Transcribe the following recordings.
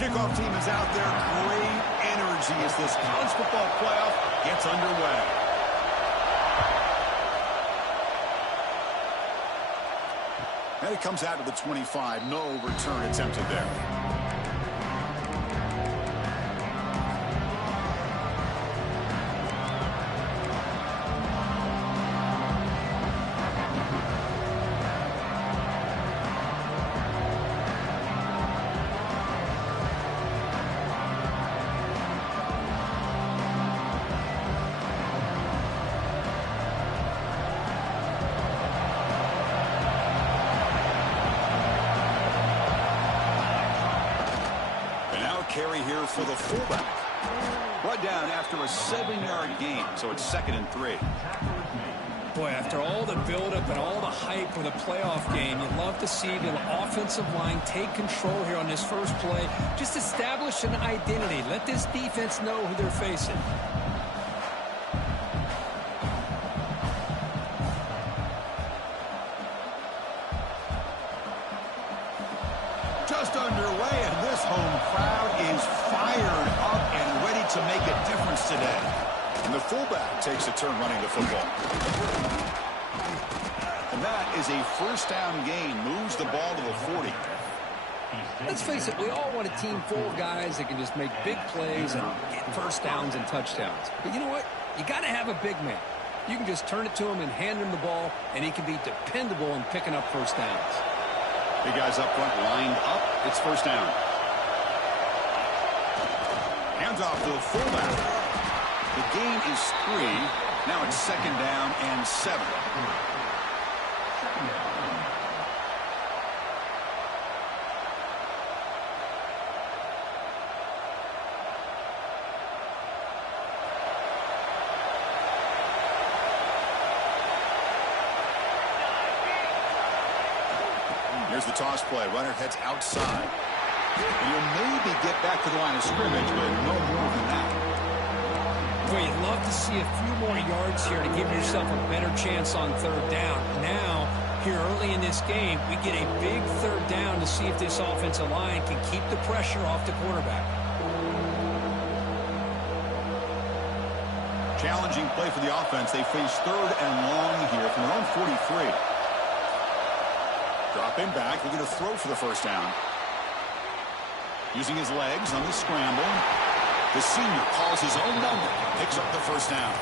Kickoff team is out there. Great energy as this college football playoff gets underway. And it comes out to the 25. No return attempted there. Carry here for the fullback. Brought down after a 7-yard gain, so it's 2nd and 3. Boy, after all the buildup and all the hype with a playoff game, you'd love to see the offensive line take control here on this first play. Just establish an identity. Let this defense know who they're facing. Just underway, and this home crowd is fired up and ready to make a difference today. And the fullback takes a turn running the football. And that is a first down gain. Moves the ball to the 40. Let's face it, we all want a team full of guys that can just make big plays and get first downs and touchdowns. But you know what? You got to have a big man. You can just turn it to him and hand him the ball, and he can be dependable in picking up first downs. Big guys up front lined up. It's first down. Hands off to the fullback. The gain is 3. Now it's 2nd down and 7. Here's the toss play. Runner heads outside. And you'll maybe get back to the line of scrimmage, but no more than that. Boy, you'd love to see a few more yards here to give yourself a better chance on 3rd down. Now, here early in this game, we get a big 3rd down to see if this offensive line can keep the pressure off the quarterback. Challenging play for the offense. They face 3rd and long here from their own 43. Dropping back, looking to throw for the first down. Using his legs on the scramble. The senior calls his own number, picks up the first down.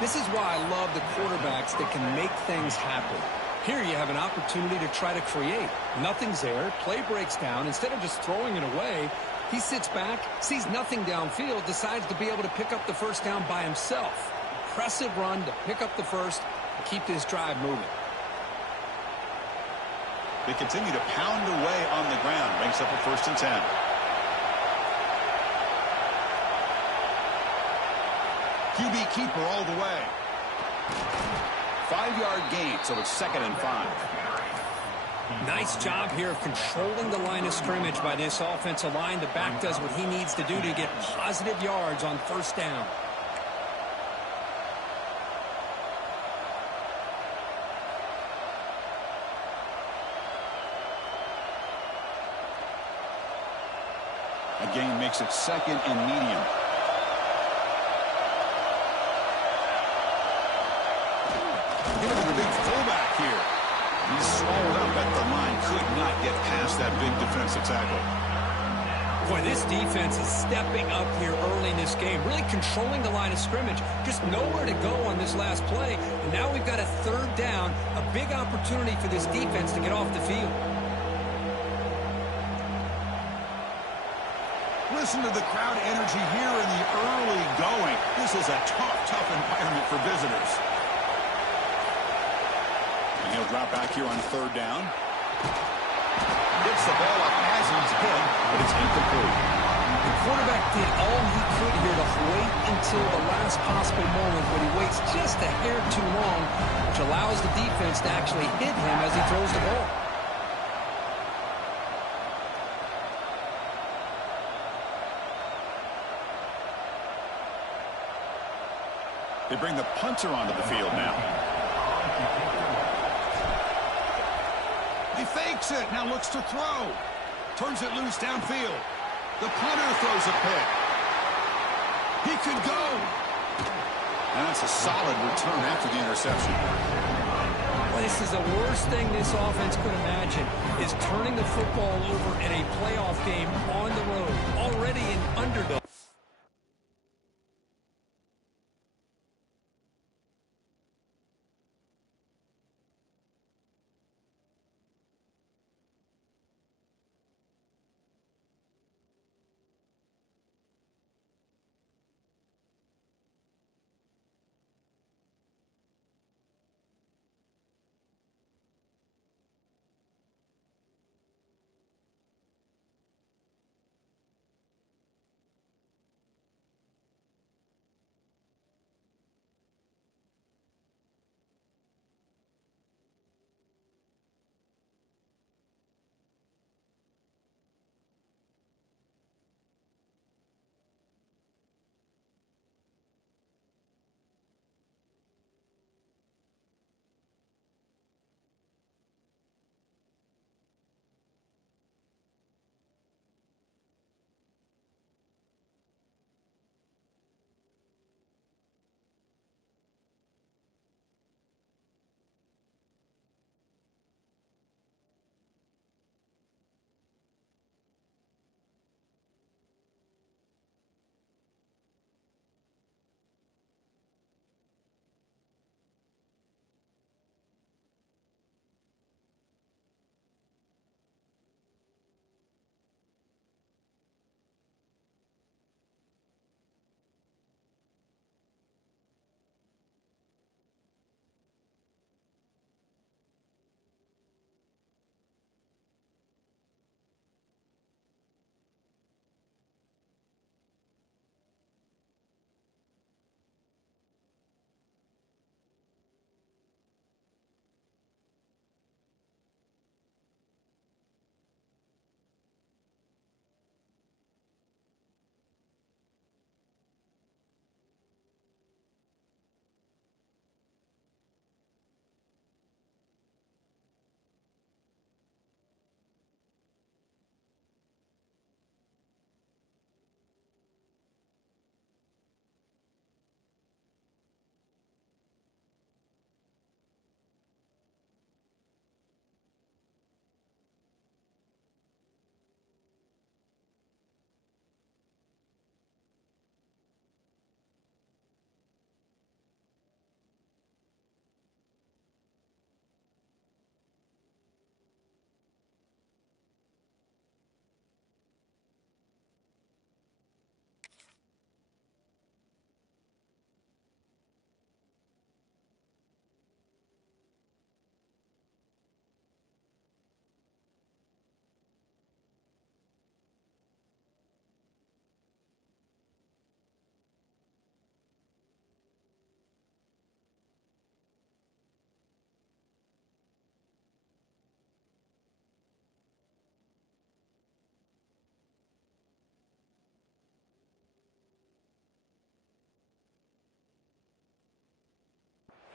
This is why I love the quarterbacks that can make things happen. Here you have an opportunity to try to create. Nothing's there, play breaks down. Instead of just throwing it away, he sits back, sees nothing downfield, decides to be able to pick up the first down by himself. Impressive run to pick up the first and keep this drive moving. They continue to pound away on the ground. Makes up a 1st and 10. QB keeper all the way. 5-yard gain, so it's 2nd and 5. Nice job here of controlling the line of scrimmage by this offensive line. The back does what he needs to do to get positive yards on first down. A gain makes it 2nd and medium. Give it to the big fullback here. He's swallowed up at the line. Could not get past that big defensive tackle. Boy, this defense is stepping up here early in this game, really controlling the line of scrimmage. Just nowhere to go on this last play. And now we've got a 3rd down, a big opportunity for this defense to get off the field. Listen to the crowd energy here in the early going. This is a tough environment for visitors. He'll drop back here on third down. Gets the ball up as he's hit, but it's incomplete. The quarterback did all he could here to wait until the last possible moment, but he waits just a hair too long, which allows the defense to actually hit him as he throws the ball. They bring the punter onto the field now. He fakes it, now looks to throw. Turns it loose downfield. The punter throws a pick. He could go. And that's a solid return after the interception. Well, this is the worst thing this offense could imagine, is turning the football over in a playoff game on the road, already an underdog.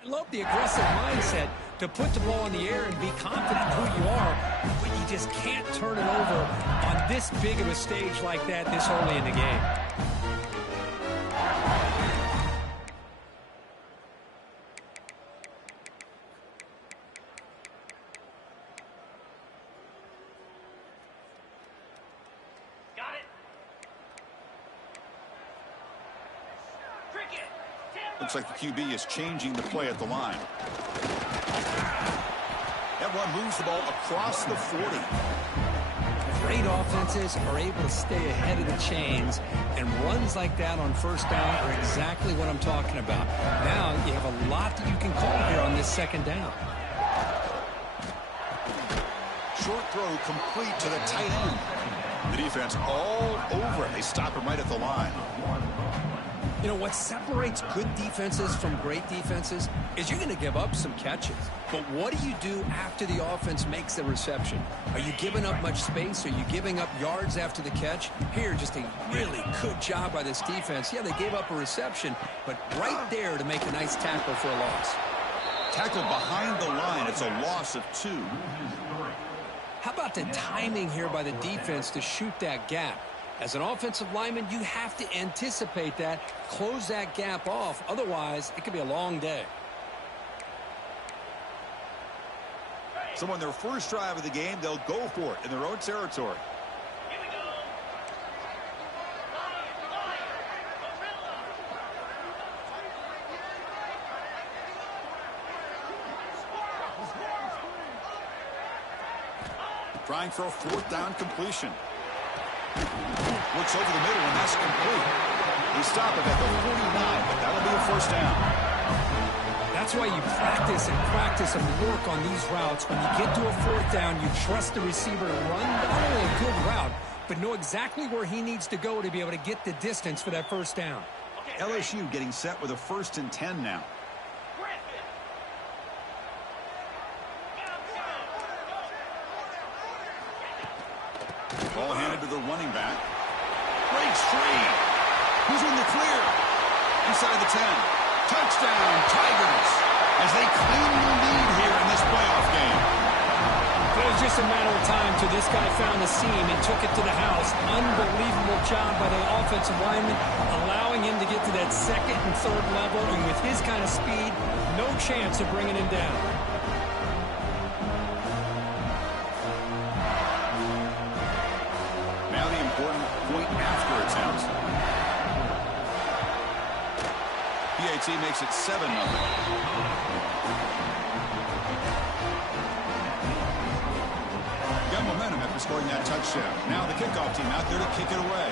I love the aggressive mindset to put the ball in the air and be confident in who you are, but you just can't turn it over on this big of a stage like that this early in the game. Looks like the QB is changing the play at the line. That one moves the ball across the 40. Great offenses are able to stay ahead of the chains, and runs like that on first down are exactly what I'm talking about. Now you have a lot that you can call here on this second down. short throw complete to the tight end. The defense all over it. They stop him right at the line. You know, what separates good defenses from great defenses is you're going to give up some catches. But what do you do after the offense makes the reception? Are you giving up much space? Are you giving up yards after the catch? Here, just a really good job by this defense. Yeah, they gave up a reception, but right there to make a nice tackle for a loss. Tackle behind the line. It's a loss of 2. How about the timing here by the defense to shoot that gap? As an offensive lineman, you have to anticipate that, close that gap off. Otherwise, it could be a long day. So on their first drive of the game, they'll go for it in their own territory. Trying for a 4th down completion. Looks over the middle, and that's complete. They stop it at the 49, but that'll be a 1st down. That's why you practice and work on these routes. When you get to a 4th down, you trust the receiver to run not only a good route, but know exactly where he needs to go to be able to get the distance for that 1st down. LSU getting set with a 1st and 10 now. Ball handed to the running back. Breaks free. Who's in the clear? Inside the 10. Touchdown, Tigers, as they claim the lead here in this playoff game. It was just a matter of time till this guy found the seam and took it to the house. Unbelievable job by the offensive lineman, allowing him to get to that 2nd and 3rd level, and with his kind of speed, no chance of bringing him down. Now the important point after attempt. PAT makes it 7-0. Got momentum after scoring that touchdown. Now the kickoff team out there to kick it away.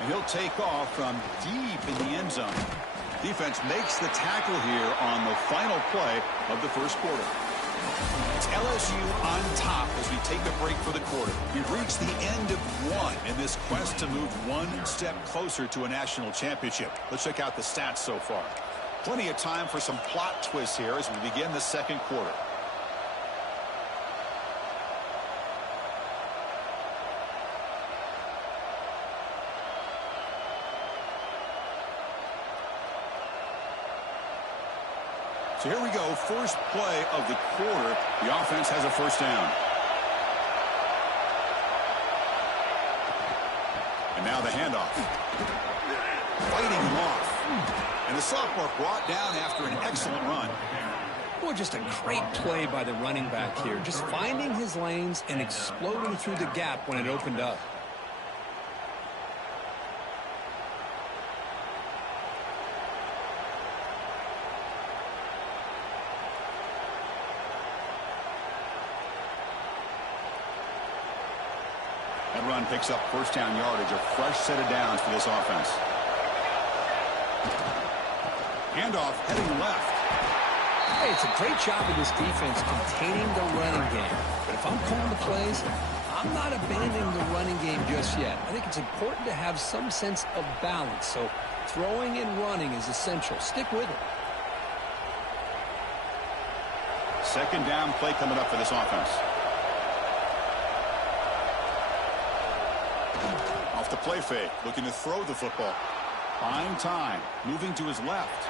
And he'll take off from deep in the end zone. Defense makes the tackle here on the final play of the 1st quarter. It's LSU on top as we take a break for the quarter. We've reached the end of 1 in this quest to move 1 step closer to a national championship. Let's check out the stats so far. Plenty of time for some plot twists here as we begin the 2nd quarter. So here we go, first play of the quarter. The offense has a 1st down. And now the handoff. Fighting him off. And the sophomore brought down after an excellent run. Boy, just a great play by the running back here. Just finding his lanes and exploding through the gap when it opened up. That run picks up 1st down yardage, a fresh set of downs for this offense. Handoff heading left. Hey, it's a great job of this defense containing the running game. But if I'm calling the plays, I'm not abandoning the running game just yet. I think it's important to have some sense of balance. So throwing and running is essential. Stick with it. 2nd down play coming up for this offense. Off the play fake, looking to throw the football. Buying time, moving to his left.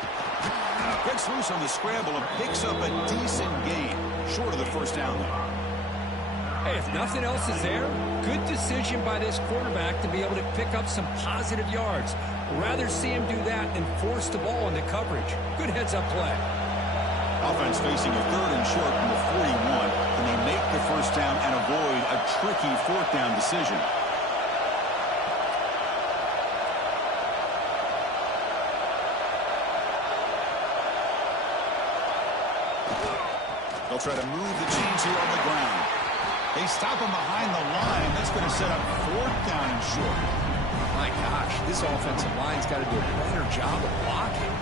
Gets loose on the scramble and picks up a decent gain. Short of the 1st down, though. Hey, if nothing else is there, good decision by this quarterback to be able to pick up some positive yards. Rather see him do that than force the ball into coverage. Good heads-up play. Offense facing a 3rd and short from the 41. Can they make the 1st down and avoid a tricky 4th down decision? They'll try to move the chains here on the ground. They stop him behind the line. That's going to set up 4th down and short. My gosh, this offensive line's got to do a better job of blocking.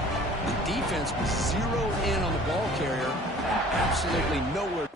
The defense was zeroed in on the ball carrier. Absolutely nowhere.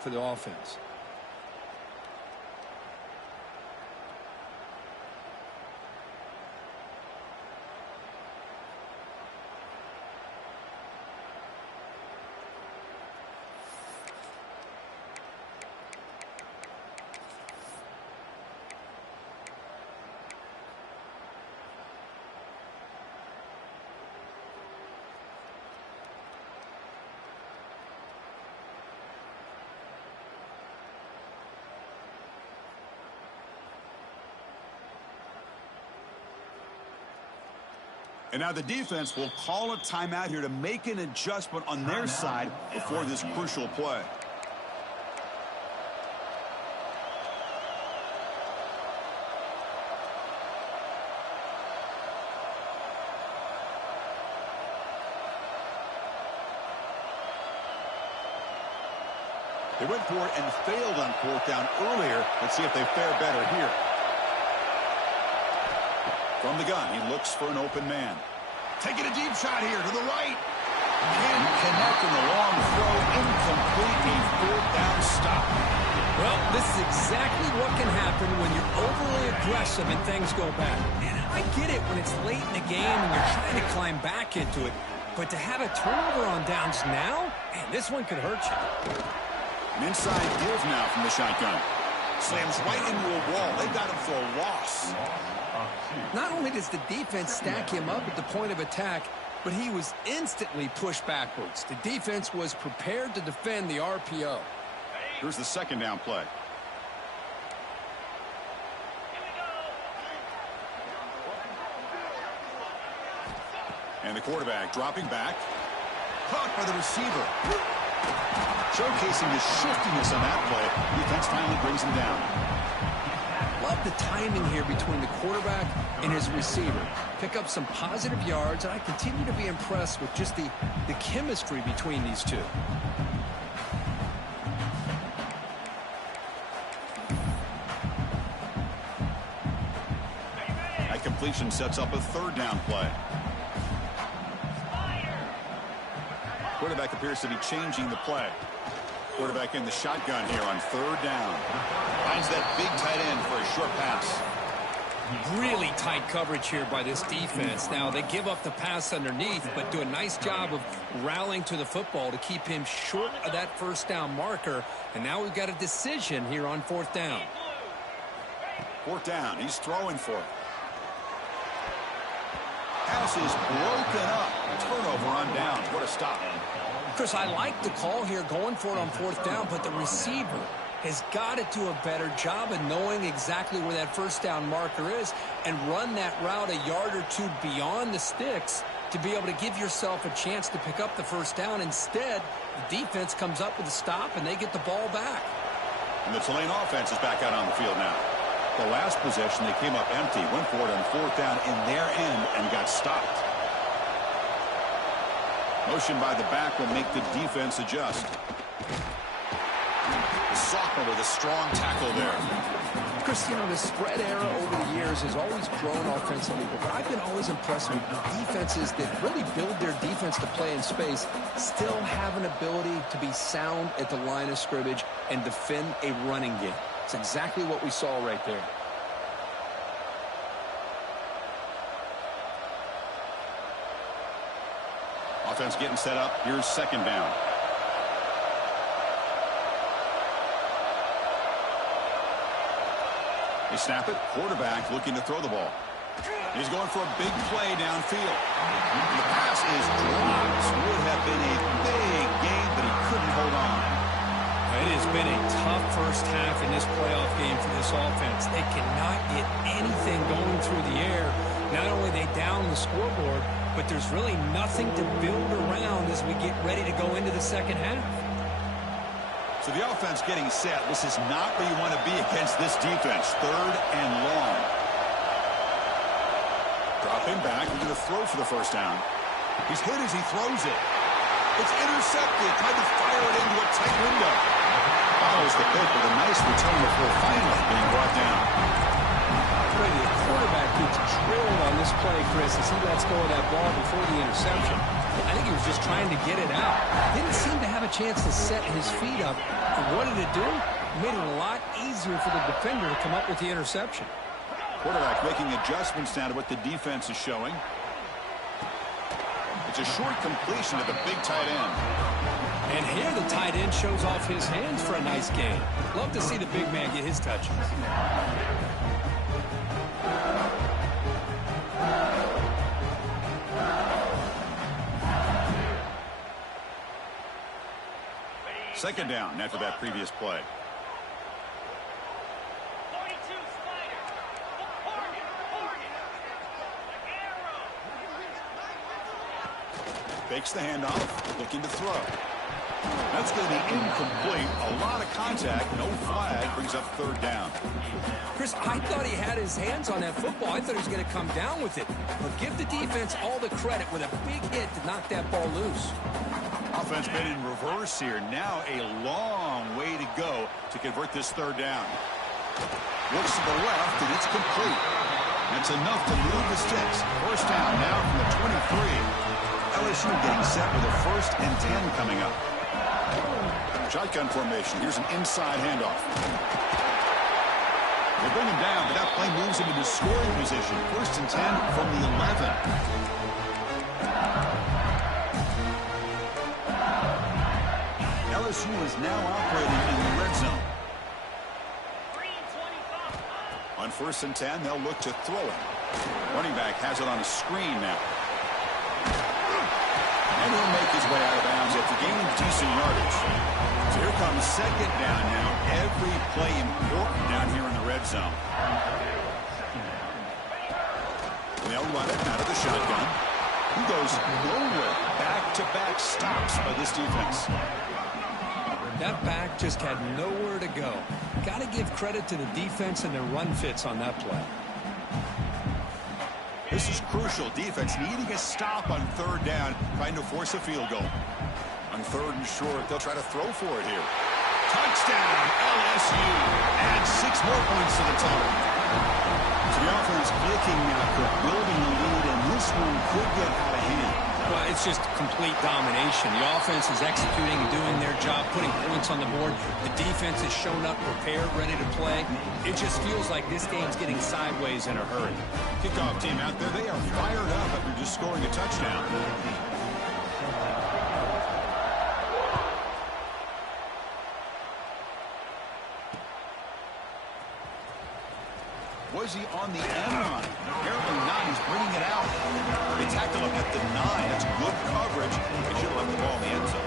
For the offense. And now the defense will call a timeout here to make an adjustment on their side before this crucial play. They went for it and failed on fourth down earlier. Let's see if they fare better here. From the gun, he looks for an open man. Taking a deep shot here to the right. Can't connect in the long throw. Incomplete, a fourth down stop. Well, this is exactly what can happen when you're overly aggressive and things go bad. And I get it when it's late in the game and you're trying to climb back into it. But to have a turnover on downs now, man, this one could hurt you. An inside give now from the shotgun. Slams right into a wall. They got him for a loss. Not only does the defense stack him up at the point of attack, but he was instantly pushed backwards. The defense was prepared to defend the RPO. Here's the second down play. And the quarterback dropping back. Caught by the receiver. Showcasing his shiftiness on that play. Defense finally brings him down. Love the timing here between the quarterback and his receiver. Pick up some positive yards, and I continue to be impressed with just the chemistry between these two. That completion sets up a third down play. Quarterback appears to be changing the play. Quarterback in the shotgun here on third down. Finds that big tight end for a short pass. Really tight coverage here by this defense. Now, they give up the pass underneath, but do a nice job of rallying to the football to keep him short of that first down marker. And now we've got a decision here on fourth down. Fourth down. He's throwing for it. Pass is broken up. Turnover on downs. What a stop. Chris, I like the call here going for it on fourth down, but the receiver has got to do a better job of knowing exactly where that first down marker is and run that route a yard or two beyond the sticks to be able to give yourself a chance to pick up the first down. Instead, the defense comes up with a stop and they get the ball back. And the Tulane offense is back out on the field now. The last possession, they came up empty, went for it on fourth down in their end and got stopped. Motion by the back will make the defense adjust. The sophomore with a strong tackle there. Chris, you know, the spread era over the years has always grown offensively, but I've been always impressed with defenses that really build their defense to play in space, still have an ability to be sound at the line of scrimmage and defend a running game. It's exactly what we saw right there. Offense getting set up. Here's second down. They snap it. Quarterback looking to throw the ball. He's going for a big play downfield. The pass is dropped. Would have been a big game, but he couldn't hold on. It has been a tough first half in this playoff game for this offense. They cannot get anything going through the air. Not only they down the scoreboard, but there's really nothing to build around as we get ready to go into the second half. So the offense getting set. This is not where you want to be against this defense. Third and long. Dropping back. We're going to throw for the first down. He's hit as he throws it. It's intercepted. Tried to fire it into a tight window. Follows the pick with a nice return before finally being brought down. The quarterback gets drilled on this play, Chris, as he lets go of that ball before the interception. I think he was just trying to get it out. Didn't seem to have a chance to set his feet up. And what did it do? It made it a lot easier for the defender to come up with the interception. Quarterback making adjustments now to what the defense is showing. It's a short completion to the big tight end. And here the tight end shows off his hands for a nice gain. Love to see the big man get his touches. Second down after that previous play. Fakes the handoff, looking to throw. That's going to be incomplete. A lot of contact, no flag, brings up third down. Chris, I thought he had his hands on that football. I thought he was going to come down with it. But give the defense all the credit with a big hit to knock that ball loose. Offense been in reverse here. Now a long way to go to convert this third down. Looks to the left, and it's complete. That's enough to move the sticks. First down now from the 23. LSU getting set with a 1st and 10 coming up. Shotgun formation. Here's an inside handoff. They bring him down, but that play moves him into scoring position. 1st and 10 from the 11. LSU is now operating in the red zone. On 1st and 10, they'll look to throw it. Running back has it on a screen now. And he'll make his way out of bounds after gaining decent yardage. So here comes second down now. Every play important down here in the red zone. They'll run it out of the shotgun. He goes nowhere. Back-to-back stops by this defense. That back just had nowhere to go. Got to give credit to the defense and their run fits on that play. This is crucial. Defense needing a stop on third down, trying to force a field goal. On 3rd and short, they'll try to throw for it here. Touchdown, LSU. Add 6 more points to the total. So the offense clicking now, building the lead, and this one could get out of hand. Well, it's just complete domination. The offense is executing and doing their job, putting points on the board. The defense has shown up prepared, ready to play. It just feels like this game's getting sideways in a hurry. Kickoff team out there, they are fired up after just scoring a touchdown. Was he on the end line? Apparently not. He's bringing it out. They tackle him at the 9. That's good coverage. They should have left the ball in the end zone.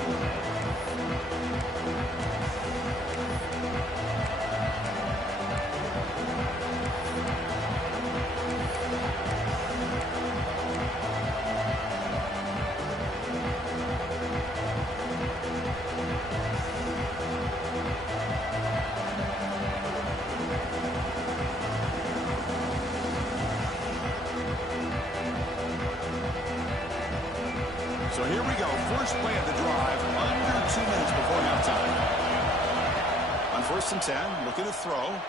So here we go. First play of the drive, under 2 minutes before halftime. On 1st and 10, looking to throw.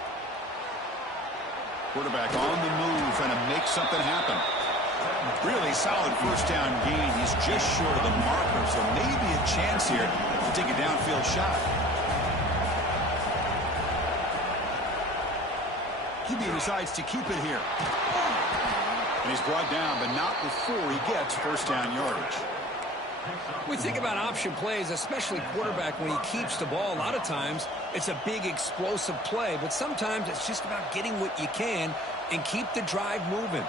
Quarterback on the move, trying to make something happen. Really solid first down gain. He's just short of the marker, so maybe a chance here to take a downfield shot. QB decides to keep it here. And he's brought down, but not before he gets first down yardage. We think about option plays, especially quarterback, when he keeps the ball. A lot of times, it's a big explosive play, but sometimes it's just about getting what you can and keep the drive moving.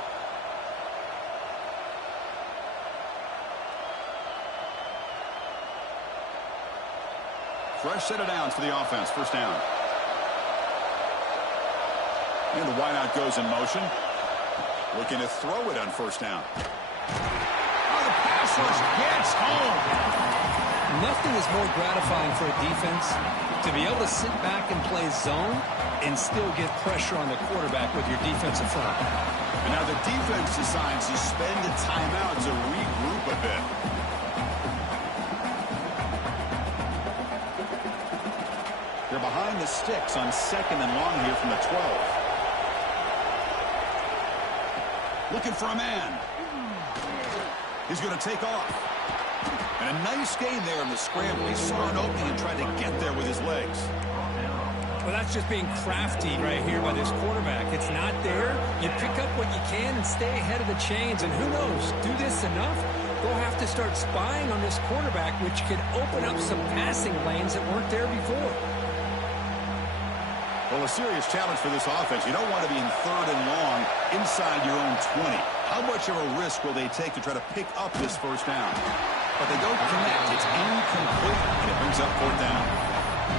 Fresh set of downs for the offense. First down. And the wideout goes in motion. Looking to throw it on first down. Oh, the pass rush gets home. Nothing is more gratifying for a defense to be able to sit back and play zone and still get pressure on the quarterback with your defensive front. And now the defense decides to spend a timeout to regroup a bit. They're behind the sticks on 2nd and long here from the 12. Looking for a man. He's going to take off. And a nice gain there in the scramble. He saw an opening and tried to get there with his legs. Well, that's just being crafty right here by this quarterback. It's not there. You pick up what you can and stay ahead of the chains. And who knows, do this enough, they'll have to start spying on this quarterback, which could open up some passing lanes that weren't there before. Well, a serious challenge for this offense. You don't want to be in 3rd and long inside your own 20. How much of a risk will they take to try to pick up this first down? But they don't connect. It's incomplete, and it brings up 4th down.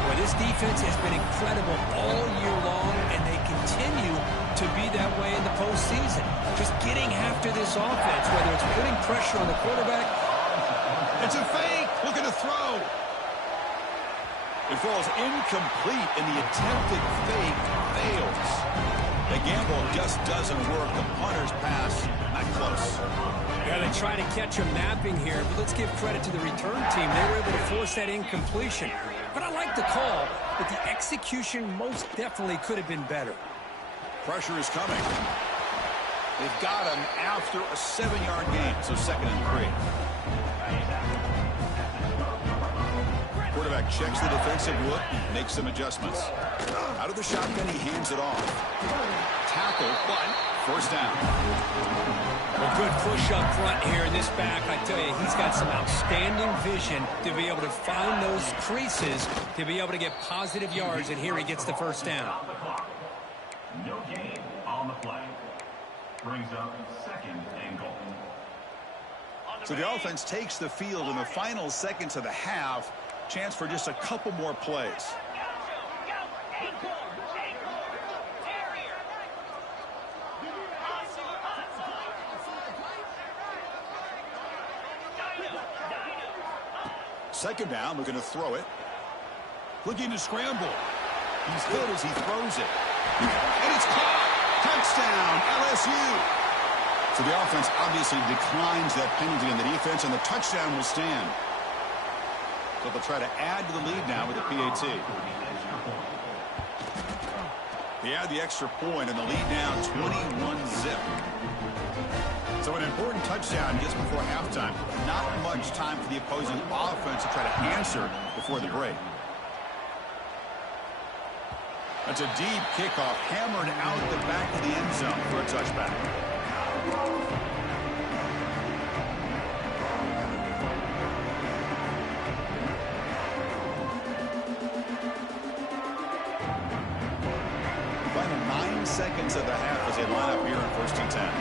Well, this defense has been incredible all year long, and they continue to be that way in the postseason. Just getting after this offense, whether it's putting pressure on the quarterback. It's a fake. Looking to throw. It falls incomplete, and the attempted fake fails. The gamble just doesn't work. The punter's pass, not close. Yeah, they try to catch him napping here, but let's give credit to the return team. They were able to force that incompletion. But I like the call, but the execution most definitely could have been better. Pressure is coming. They've got him after a 7-yard gain, so 2nd and 3. Quarterback checks the defensive look, makes some adjustments. Out of the shotgun, he hands it off. Tackle, but first down. A good push up front here in this back. I tell you, he's got some outstanding vision to be able to find those creases, to be able to get positive yards, and here he gets the first down. No gain on the play. Brings up 2nd and goal. So the offense takes the field in the final seconds of the half. Chance for just a couple more plays. Second down, looking to throw it. Looking to scramble. He's hit as he throws it. And it's caught. Touchdown, LSU. So the offense obviously declines that penalty in the defense, and the touchdown will stand. So they'll try to add to the lead now with a PAT. They add the extra point, and the lead now 21-zip. So an important touchdown just before halftime. Not much time for the opposing offense to try to answer before the break. That's a deep kickoff, hammered out the back of the end zone for a touchback. Final 9 seconds of the half as they line up here in 1st and 10.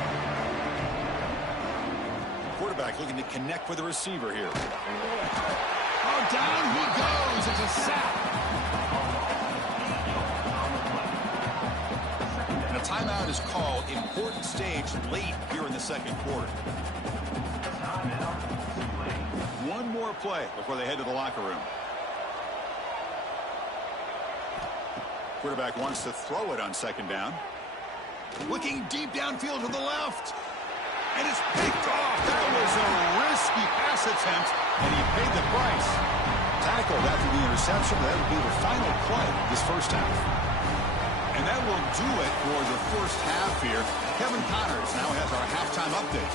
Quarterback looking to connect with the receiver here. Oh, down he goes. It's a sack. And a timeout is called. Important stage late here in the 2nd quarter. One more play before they head to the locker room. Quarterback wants to throw it on 2nd down. Looking deep downfield to the left. And it's picked off. That was a risky pass attempt, and he paid the price. Tackled after the interception. That would be the final play this first half. And that will do it for the first half here. Kevin Connors now has our halftime update.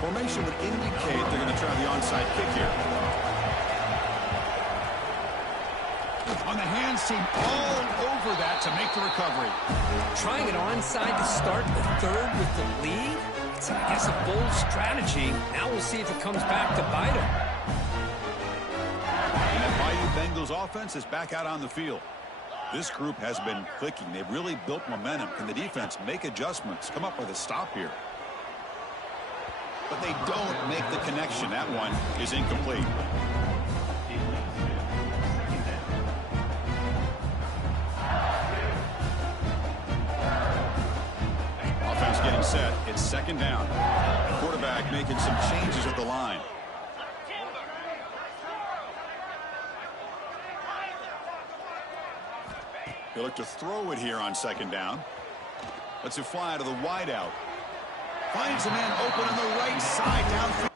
Formation would indicate they're going to try the onside kick here. On the hands team all over that to make the recovery. Trying an onside to start the third with the lead? It's, I guess, a bold strategy. Now we'll see if it comes back to bite him. And that mighty Bengals offense is back out on the field. This group has been clicking. They've really built momentum. Can the defense make adjustments? Come up with a stop here. But they don't make the connection. That one is incomplete. Offense getting set. It's second down. Quarterback making some changes at the line. He'll look to throw it here on second down. Let's it fly to the wideout. Finds a man open on the right side downfield.